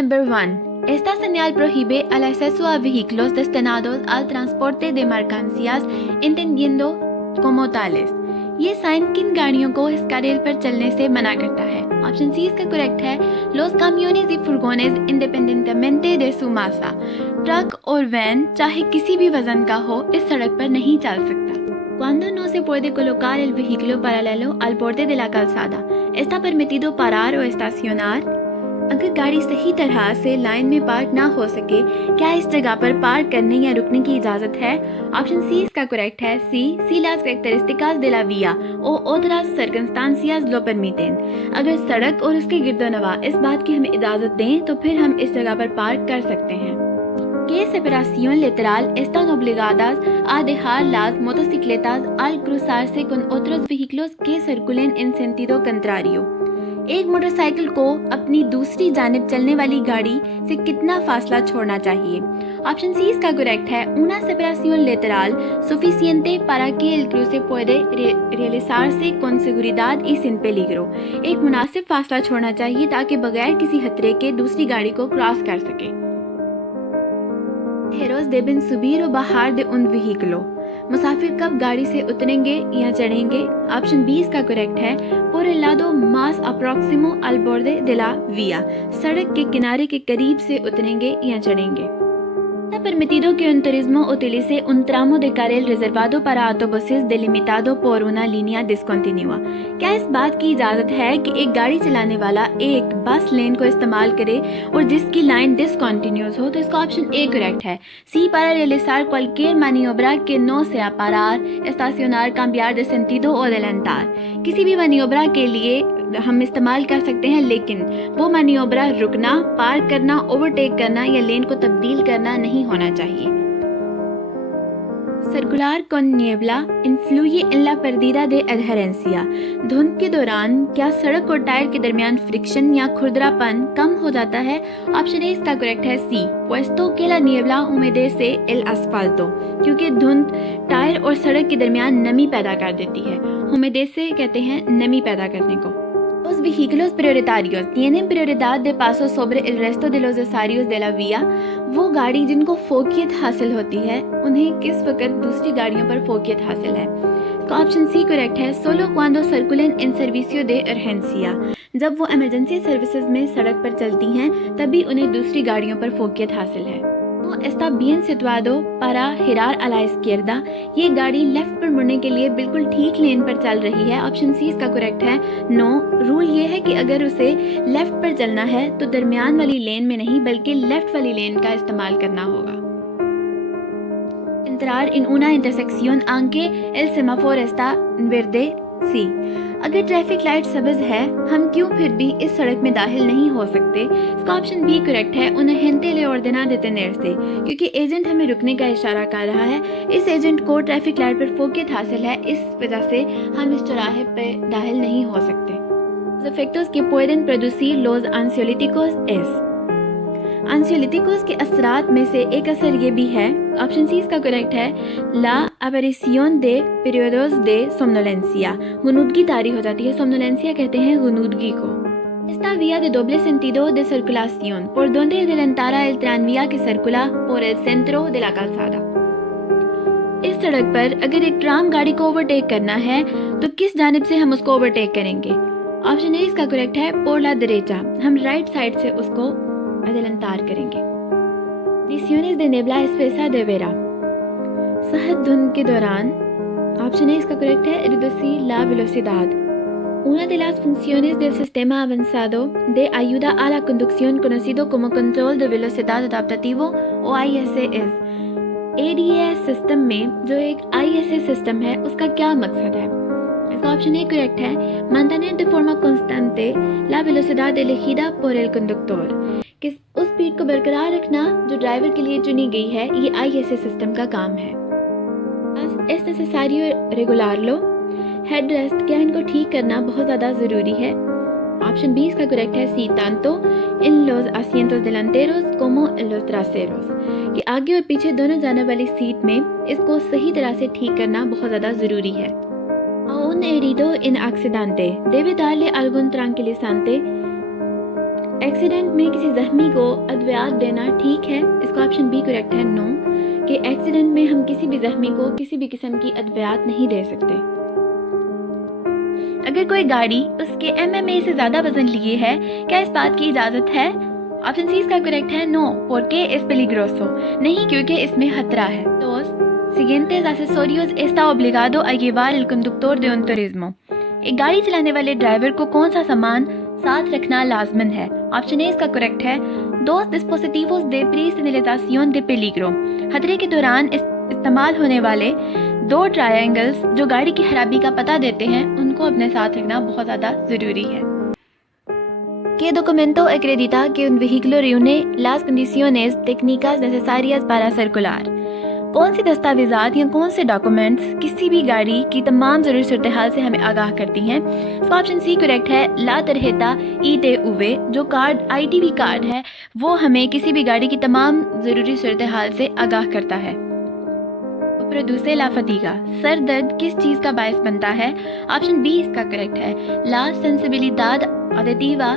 number 1. Esta señal prohíbe el acceso a vehículos destinados al transporte de mercancías entendiendo como tales. ये sign किन गाड़ियों को इस कार्रिल पर चलने से मना करता है? ऑप्शन सी इसका करेक्ट है, los camiones y furgones independientemente de su masa. Truck और वैन चाहे किसी भी वजन का हो इस सड़क पर नहीं चल सकता. Cuando no se puede colocar el vehículo paralelo al borde de la calzada, está permitido parar o estacionar. अगर गाड़ी सही तरह से लाइन में पार्क ना हो सके, क्या इस जगह पर पार्क करने या रुकने की इजाज़त है? ऑप्शन सी इसका करेक्ट है, सी las características de la vía o otras circunstancias lo permiten. अगर सड़क और उसके गिरदोनवा इस बात की हमें इजाज़त दें तो फिर हम इस जगह पर पार्क कर सकते हैं. ¿Qué separación lateral están obligadas a dejar las motocicletas al cruzarse con otros vehículos que circulen en sentido contrario? एक मोटरसाइकिल को अपनी दूसरी जानिब चलने वाली गाड़ी से कितना फासला छोड़ना चाहिए? ऑप्शन सी इसका करेक्ट है, una separación lateral suficiente para que el cruce puede realizarse con seguridad y sin peligro. एक मुनासिब फासला छोड़ना चाहिए ताकि बगैर किसी खतरे के दूसरी गाड़ी को क्रॉस कर सके. Pasajeros deben subir o bajar de un vehículo. मुसाफिर कब गाड़ी से उतरेंगे या चढ़ेंगे? ऑप्शन बी इसका करेक्ट है, por el lado más próximo al borde de la vía. सड़क के किनारे के करीब से उतरेंगे या चढ़ेंगे. Está permitido que un turismo utilice un tramo de carril reservado para autobuses delimitado por una línea discontinua. क्या इस बात की इजाज़त है कि एक गाड़ी चलाने वाला एक बस लेन को इस्तेमाल करे और जिसकी लाइन डिसकंटिन्यूस हो? तो इसका ऑप्शन ए करेक्ट है. Sí, para realizar cualquier maniobra que no sea parar, estacionar, cambiar de sentido o adelantar. किसी भी maniobra के लिए हम इस्तेमाल कर सकते हैं, लेकिन वो maniobra रुकना, पार करना, ओवरटेक करना या लेन को तब्दील करना नहीं होना चाहिए. Circular con niebla influye en la pérdida de adherencia. धुंध के दौरान क्या सड़क और टायर के दरमियान फ्रिक्शन या खुरदरापन कम हो जाता है? ऑप्शन ए इसका करेक्ट है, सी puesto que la niebla humedece el asfalto. क्योंकि धुंध टायर और सड़क के दरमियान नमी पैदा कर देती है. humedece कहते हैं नमी पैदा करने को. Los vehículos prioritarios tienen prioridad de paso sobre el resto de los usuarios de la vía. वो गाड़ी जिनको फोकियत हासिल होती है उन्हें किस वक्त दूसरी गाड़ियों पर फोकियत हासिल है? तो ऑप्शन सी करेक्ट है, solo cuando circulen en servicio de urgencia. जब वो इमरजेंसी सर्विसेज में सड़क पर चलती हैं तभी उन्हें दूसरी गाड़ियों पर फोकियत हासिल है. Está bien situado para girar a la izquierda. ये गाड़ी लेफ्ट पर मुड़ने के लिए बिल्कुल ठीक लेन पर चल रही है. ऑप्शन सी इसका करेक्ट है, नो. रूल ये है कि अगर उसे लेफ्ट पर चलना है तो दरमियान वाली लेन में नहीं बल्कि लेफ्ट वाली लेन का इस्तेमाल करना होगा. Entrar en una intersección aunque el semáforo está verde. सी, अगर ट्रैफिक लाइट सब्ज है हम क्यों फिर भी इस सड़क में दाखिल नहीं हो सकते? इसका ऑप्शन बी करेक्ट है, una gente le ordena detenerse. क्योंकि एजेंट हमें रुकने का इशारा कर रहा है. इस एजेंट को ट्रैफिक लाइट पर फोकियत हासिल है, इस वजह से हम इस चौराहे पर दाखिल नहीं हो सकते. Los efectos que pueden producir los ansiolíticos es. ansiolíticos के असरात में से एक असर ये भी है, ऑप्शन सी इसका करेक्ट है, la aparición de periodos de somnolencia. गुनूदगी तारी हो जाती है. somnolencia कहते हैं गुनूदगी को. Esta vía de doble sentido de circulación por donde adelantará el tranvía que circula por el centro de la calzada. इस सड़क पर अगर एक ट्राम गाड़ी को ओवरटेक करना है तो किस जानिब से हम उसको ओवरटेक करेंगे? ऑप्शन ए इसका करेक्ट है, por la derecha. हम राइट साइड से उसको अदलंतार करेंगे. Condiciones de niebla espesa de vera. सहज धुंध के दौरान, ऑप्शन ए इसका करेक्ट है, reducir la velocidad. Una de las funciones del sistema avanzado de ayuda a la conducción conocido como control de velocidad adaptativo o ISS. ADAS system में जो एक ISS system है उसका क्या मकसद है? इसका ऑप्शन ए करेक्ट है, mantener de forma constante la velocidad elegida por el conductor. कि उस स्पीड को बरकरार रखना जो ड्राइवर के लिए चुनी गई है, ये ISS सिस्टम का काम है. Es necesario regularlo. Head rest क्या इनको ठीक करना बहुत ज़्यादा ज़रूरी है? ऑप्शन बी इसका करेक्ट है, सी tanto en los asientos delanteros como en los traseros. कि आगे और पीछे दोनों जाने वाली सीट में इसको सही तरह से ठीक करना बहुत ज़्यादा ज़रूरी है. A un herido en accidente debe darle algún tranquilizante. Accident में किसी जख्मी को अद्वियात देना ठीक है, इसका ऑप्शन बी करेक्ट है, नो, कि एक्सीडेंट में हम किसी भी जख्मी को किसी भी किस्म की अद्वियात नहीं दे सकते। अगर कोई गाड़ी उसके MMA से ज़्यादा वजन लिए है, क्या इस बात की इजाज़त है? ऑप्शन सी इसका करेक्ट है, नो, porque es peligroso, नहीं क्योंकि इसमें खतरा है। Los siguientes accesorios está obligado a llevar el conductor de un turismo। एक गाड़ी चलाने वाले ड्राइवर को कौन सा सामान साथ रखना लाजमन है? ऑप्शन ए इसका करेक्ट है, dos dispositivos de preseñalización de peligro। खतरे के दौरान इस्तेमाल होने वाले 2 ट्रायंगल्स जो गाड़ी की खराबी का पता देते हैं, उनको अपने साथ रखना बहुत ज़्यादा ज़रूरी है। ¿Qué documento acredita que un vehículo reúne las condiciones técnicas necesarias para circular? कौन सी दस्तावेज़ात या कौन से डॉक्यूमेंट्स किसी भी गाड़ी की तमाम ज़रूरी सूरत हाल से हमें आगाह करती हैं? इसका ऑप्शन सी करेक्ट है, ला तरहता ITV, जो कार्ड ITV कार्ड है वो हमें किसी भी गाड़ी की तमाम ज़रूरी सूरत हाल से आगाह करता है। प्रोड्यूसे ला फतीगा, सर दर्द किस चीज़ का बायस बनता है? ऑप्शन बी इसका करेक्ट है, ला sensibilidad auditiva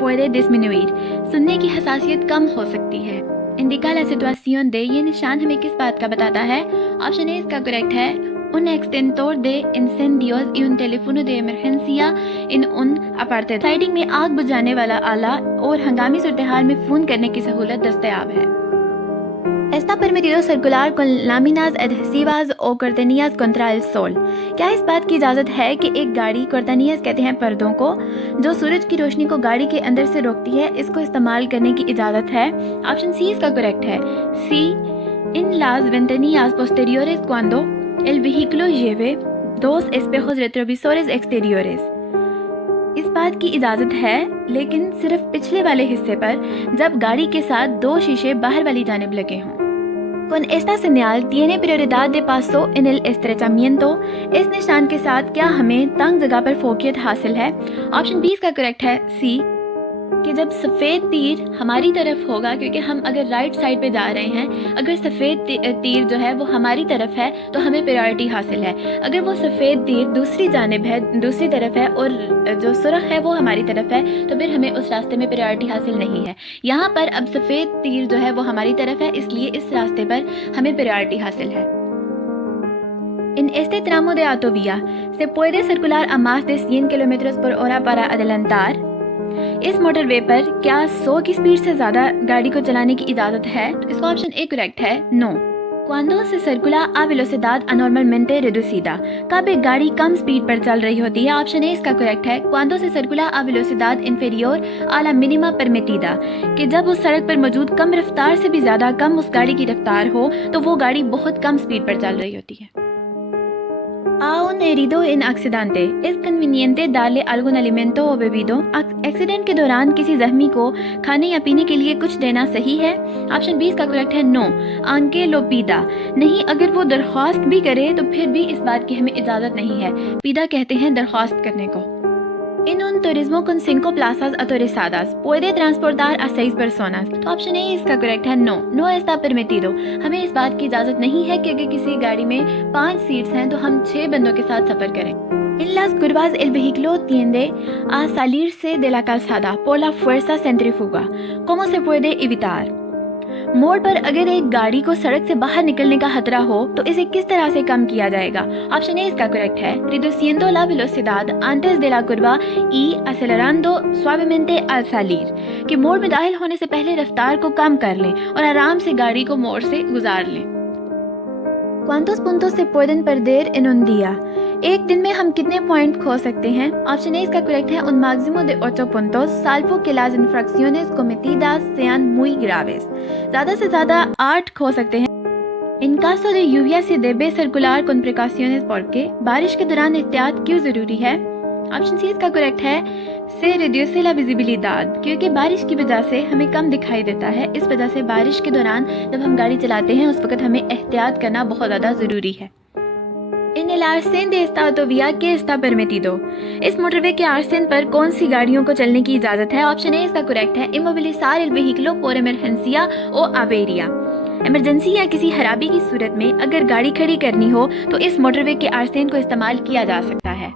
puede disminuir, सुनने की हसासियत कम हो सकती है। इंडिका ला सिचुएशन दे, ये निशान हमें किस बात का बताता है? ऑप्शन ए इसका करेक्ट है, un extintor de incendios y un teléfono de emergencia en un apartado। Siding में आग बुझाने वाला आला और हंगामी सूरत-ए-हाल में फ़ोन करने की सहूलत दस्तयाब है। Está permitido circular con láminas adhesivas o cortinillas contra el sol। क्या इस बात की इजाज़त है कि एक गाड़ी, cortinillas कहते हैं पर्दों को, जो सूरज की रोशनी को गाड़ी के अंदर से रोकती है, इसको इस्तेमाल करने की इजाज़त है? ऑप्शन सी इसका करेक्ट है, सी इन las ventanillas posteriores cuando el vehículo lleve dos espejos retrovisores exteriores। इस बात की इजाज़त है, लेकिन सिर्फ पिछले वाले हिस्से पर, जब गाड़ी के साथ 2 शीशे बाहर वाली जानिब लगे हों। Con esta señal tiene prioridad de paso en el estrechamiento। इस निशान के साथ क्या हमें तंग जगह पर फोकियत हासिल है? ऑप्शन बी इसका करेक्ट है, सी, कि जब सफ़ेद तीर हमारी तरफ होगा, क्योंकि हम अगर राइट साइड पे जा रहे हैं, अगर सफ़ेद तीर जो है वो हमारी तरफ है तो हमें प्रायोरिटी हासिल है। अगर वो सफ़ेद तीर दूसरी जानिब है, दूसरी तरफ है और जो सुरख है वो हमारी तरफ है, तो फिर हमें उस रास्ते में प्रायोरिटी हासिल नहीं है। यहाँ पर अब सफ़ेद तीर जो है वो हमारी तरफ है, इसलिए इस रास्ते पर हमें प्रायोरिटी हासिल है। En este tramo de autovía se puede circular a más de 100 kilómetros por hora para adelantar। इस मोटरवे पर क्या 100 की स्पीड से ज़्यादा गाड़ी को चलाने की इजाज़त है? इसका ऑप्शन ए करेक्ट है, no. Cuando se circula a velocidad anormalmente reducida, कब एक गाड़ी कम स्पीड पर चल रही होती है? ऑप्शन ए इसका करेक्ट है, Cuando se circula a velocidad inferior a la mínima permitida, कि जब उस सड़क पर मौजूद कम रफ्तार से भी ज़्यादा कम उस गाड़ी की रफ्तार हो तो वो गाड़ी बहुत कम स्पीड पर चल रही होती है। A un herido en accidente es conveniente darle algún alimento o bebido। Accident के दौरान किसी जख्मी को खाने या पीने के लिए कुछ देना सही है? ऑप्शन बी इसका करेक्ट है, नो, आंके लो पीदा, नहीं, अगर वो दरख्वास्त भी करे तो फिर भी इस बात की हमें इजाज़त नहीं है। पीदा कहते हैं दरख्वास्त करने को। En un turismo con 5 plazas autorizadas puede transportar a 6 personas। तो ऑप्शन ए इसका करेक्ट है, नो, no está permitido। हमें इस बात की इजाज़त नहीं है कि अगर किसी गाड़ी में 5 सीट्स हैं तो हम 6 बंदों के साथ सफ़र करें। En las curvas el vehículo tiende a salirse de la calzada por la fuerza centrífuga। ¿Cómo se puede evitar? मोड़ पर अगर एक गाड़ी को सड़क से बाहर निकलने का खतरा हो तो इसे किस तरह से कम किया जाएगा? ऑप्शन ए इसका करेक्ट है, reduciendo la velocidad antes de la curva y acelerando suavemente al salir, कि मोड़ में दाखिल होने से पहले रफ्तार को कम कर लें और आराम से गाड़ी को मोड़ से गुजार लें। ¿Cuántos puntos se pueden perder en un día? एक दिन में हम कितने पॉइंट खो सकते हैं? ऑप्शन ए इसका करेक्ट है, un máximo de 8 puntos salvo que las infracciones cometidas sean muy graves। ज़्यादा से ज़्यादा 8 खो सकते हैं। En caso de lluvia se debe circular con precauciones porque बारिश के दौरान एहतियात क्यों ज़रूरी है? ऑप्शन सी इसका करेक्ट है, से reduce la visibilidad, क्योंकि बारिश की वजह से हमें कम दिखाई देता है। इस वजह से बारिश के दौरान जब हम गाड़ी चलाते हैं उस वक्त हमें एहतियात करना बहुत ज़्यादा ज़रूरी है। En el arcén de esta autovía que está permitido, इस मोटरवे के आर्सेन पर कौन सी गाड़ियों को चलने की इजाज़त है? ऑप्शन ए इसका करेक्ट है, immovilizar el vehículo por emergencia o avería। Emergency या किसी खराबी की सूरत में अगर गाड़ी खड़ी करनी हो तो इस मोटरवे के आर्सेन को इस्तेमाल किया जा सकता है।